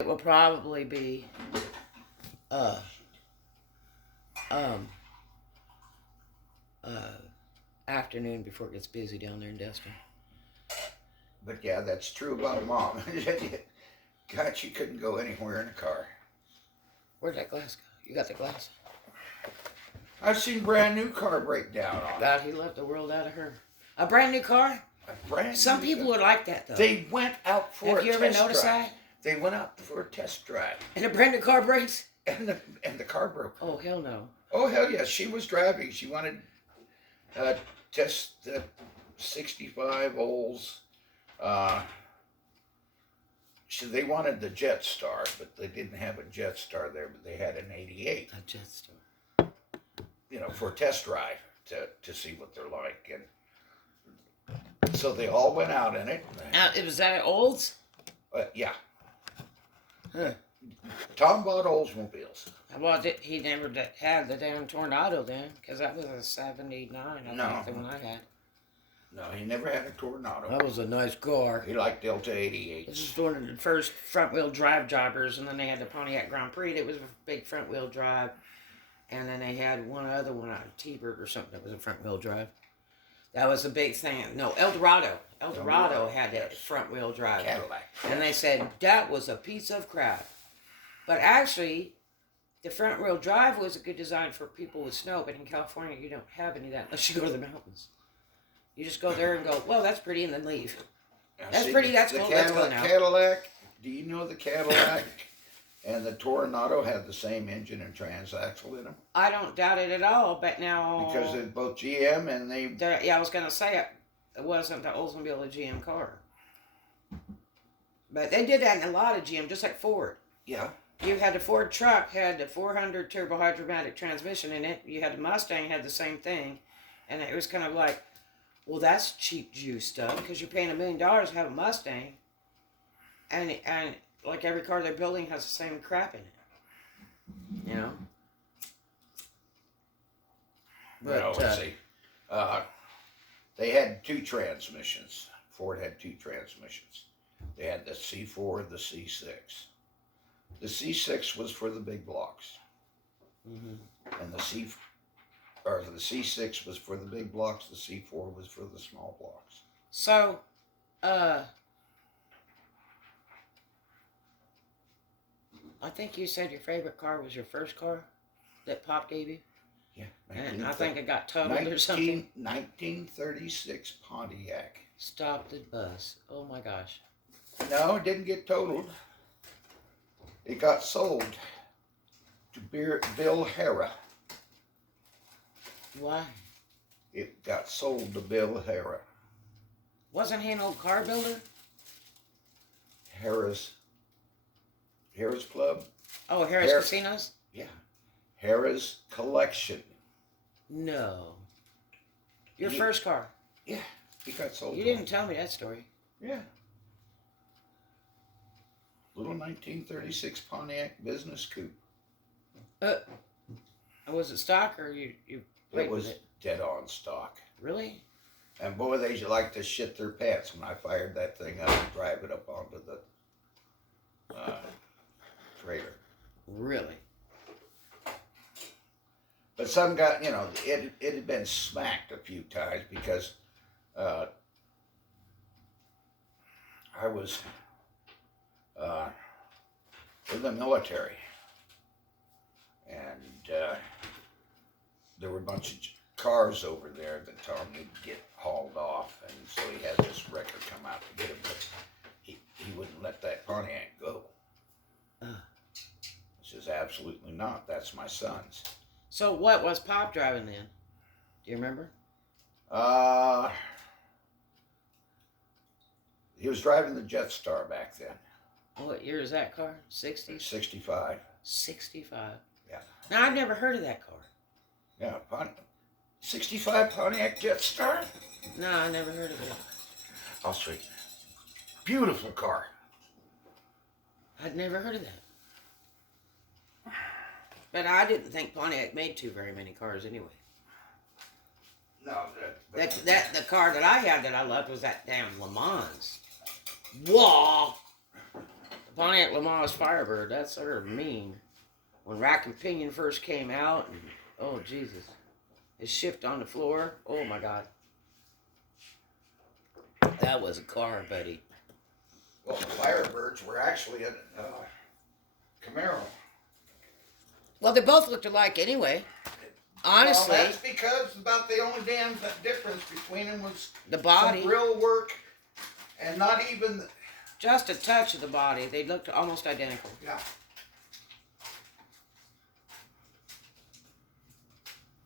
It will probably be uh um uh afternoon before it gets busy down there in Destin. But yeah, that's true about Mom. God, she couldn't go anywhere in a car. Where'd that glass go? You got the glass? I've seen brand new car break down on God, he left the world out of her. A brand new car? A brand Some new people car. would like that though. They went out for Have a you test ever noticed drive. that? They went out for a test drive. And a brand new car breaks? And the car broke. Oh, hell no. Oh, hell yes. She was driving. She wanted test 65 holes. They wanted the Jetstar, but they didn't have a Jetstar there, but they had an 88. A Jetstar. You know, for a test drive to see what they're like. And so they all went out in it. It was that at Olds? Yeah. Huh. Tom bought Oldsmobiles. Well, he never had the damn Tornado then, because that was a 79, I think, the one I had. No, he never had a Tornado. That was a nice car. He liked Delta 88s. This was one of the first front-wheel drive jobbers, and then they had the Pontiac Grand Prix. It was a big front-wheel drive. And then they had one other one out of T-Bird or something that was a front-wheel drive. That was a big thing. No, Eldorado. Eldorado had that front-wheel drive. Cadillac. And they said that was a piece of crap. But actually, the front-wheel drive was a good design for people with snow, but in California, you don't have any of that unless you go to the mountains. You just go there and go, well, that's pretty, and then leave. That's pretty, that's cool, let's go now. Cadillac, do you know the Cadillac and the Tornado had the same engine and transaxle in them? I don't doubt it at all, but now... Because they're both GM and they... Yeah, I was going to say it wasn't the Oldsmobile a GM car. But they did that in a lot of GM, just like Ford. Yeah. You had the Ford truck, had the 400 turbo hydromatic transmission in it. You had the Mustang, had the same thing. And it was kind of like, well, that's cheap juice stuff, because you're paying $1 million to have a Mustang. And like every car they're building has the same crap in it. You know? But, well, let's see. They had two transmissions. Ford had two transmissions. They had the C4 and the C6. The C6 was for the big blocks. Mm-hmm. And the C6 was for the big blocks. The C4 was for the small blocks. So, I think you said your favorite car was your first car that Pop gave you? Yeah. And I think it got totaled or something. 1936 Pontiac. Stopped the bus. Oh my gosh. No, it didn't get totaled. It got sold to Bill Hara. Why? It got sold to Bill Hara. Wasn't he an old car builder? Hara's Club? Oh, Harris Casinos? Yeah. Hara's Collection. No. Your first car? Yeah. He got sold. You didn't tell me that story. Yeah. Little 1936 Pontiac business coupe. Was it stock or you It was dead on stock. Really? And boy, they like to shit their pants when I fired that thing up and drive it up onto the trailer. Really? But some got, you know, it had been smacked a few times because I was in the military, and there were a bunch of cars over there that told him to get hauled off, and so he had this wrecker come out to get him, but he wouldn't let that Pontiac go. He says, absolutely not, that's my son's. So what was Pop driving then? Do you remember? He was driving the Jetstar back then. What year is that car? 60s? 65. 65. Yeah. Now, I've never heard of that car. Yeah, 65 Pontiac Jetstar? No, I never heard of it. I'll show you. Beautiful car. I'd never heard of that. But I didn't think Pontiac made very many cars anyway. No, the car that I had that I loved was that damn Le Mans. Whoa! Pontiac Lamas Firebird, that's sort of mean. When Rack and Pinion first came out, and, oh Jesus, it shift on the floor. Oh my God, that was a car, buddy. Well, the Firebirds were actually a Camaro. Well, they both looked alike anyway. Honestly, well, that's because about the only damn difference between them was the body, some grill work, and not even just a touch of the body. They looked almost identical. Yeah.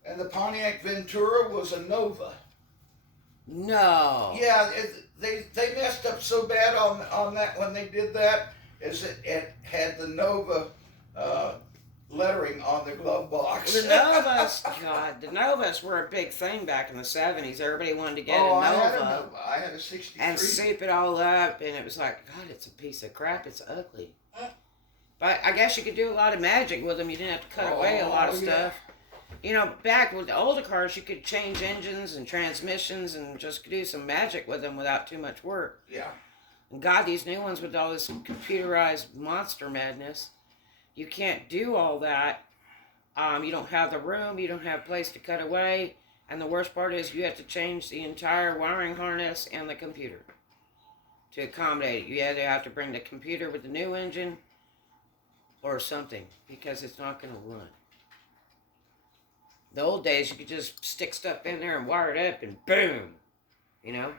And the Pontiac Ventura was a Nova. No. Yeah, they messed up so bad on that when they did that, is it had the Nova lettering on the glove box. The Novas, God, the Novas were a big thing back in the 70s. Everybody wanted to get a Nova. I had a 63. And soup it all up, and it was like, God, it's a piece of crap. It's ugly. But I guess you could do a lot of magic with them. You didn't have to cut away a lot of stuff. You know, back with the older cars, you could change engines and transmissions and just do some magic with them without too much work. Yeah. And God, these new ones with all this computerized monster madness, you can't do all that. You don't have the room. You don't have a place to cut away. And the worst part is you have to change the entire wiring harness and the computer to accommodate it. You either have to bring the computer with the new engine or something because it's not going to run. The old days, you could just stick stuff in there and wire it up and boom, you know?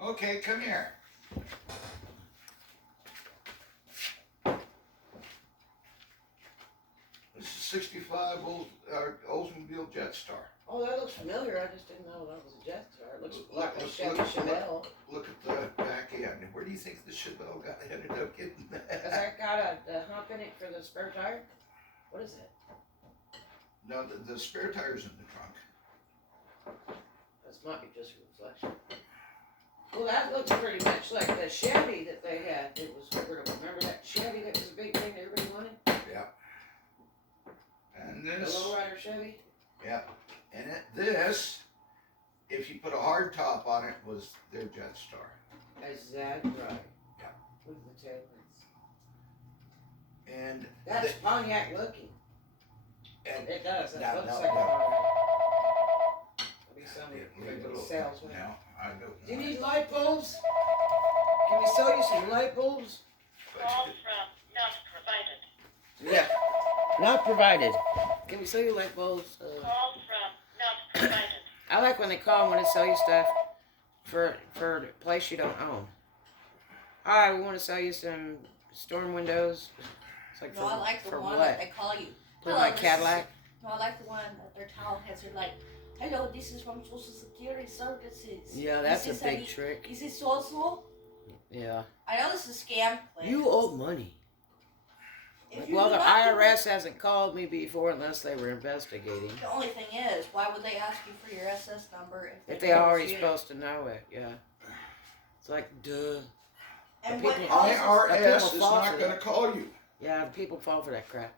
Okay, come here. This is 65 Oldsmobile Jetstar. Oh, that looks familiar. I just didn't know that was a Jetstar. It looks like a Chevy Chevelle. Look at the back end. Where do you think the Chevelle ended up getting that? Has that got a hump in it for the spare tire? What is it? No, the spare tire's in the trunk. This might be just a reflection. Well, that looks pretty much like the Chevy that they had. It was, remember that Chevy that was a big thing that everybody wanted? Yeah. And The this. lowrider Chevy? Yeah. And this, if you put a hard top on it, was their Jetstar. Is that right? Yeah. Look at the tail lights. And That's Pontiac looking. and It does. That No, looks no, like no. a Pontiac. Maybe somebody salesman. Now, I don't Do you want need it. light bulbs? Can we sell you some light bulbs? Call from not provided. Yeah. Not provided. Can we sell you light bulbs? Call from not provided. I like when they call and want to sell you stuff for a place you don't own. Hi, we want to sell you some storm windows. It's like No, I like the for one what? that they call you. For Hello, my this Cadillac? No, I like the one that their towel heads are like, hello, this is from Social Security Services. Yeah, that's a Is this big any- trick. Is this also? Yeah. I know this is a scam. But You owe money. if you Well, the do not do IRS hasn't called me before unless they were investigating. it- The only thing is, why would they ask you for your SS number If they they don't already see it? supposed to know it, yeah. It's like, duh. And the what people- else IRS People is fall not for going to that. call you. Yeah, people fall for that crap.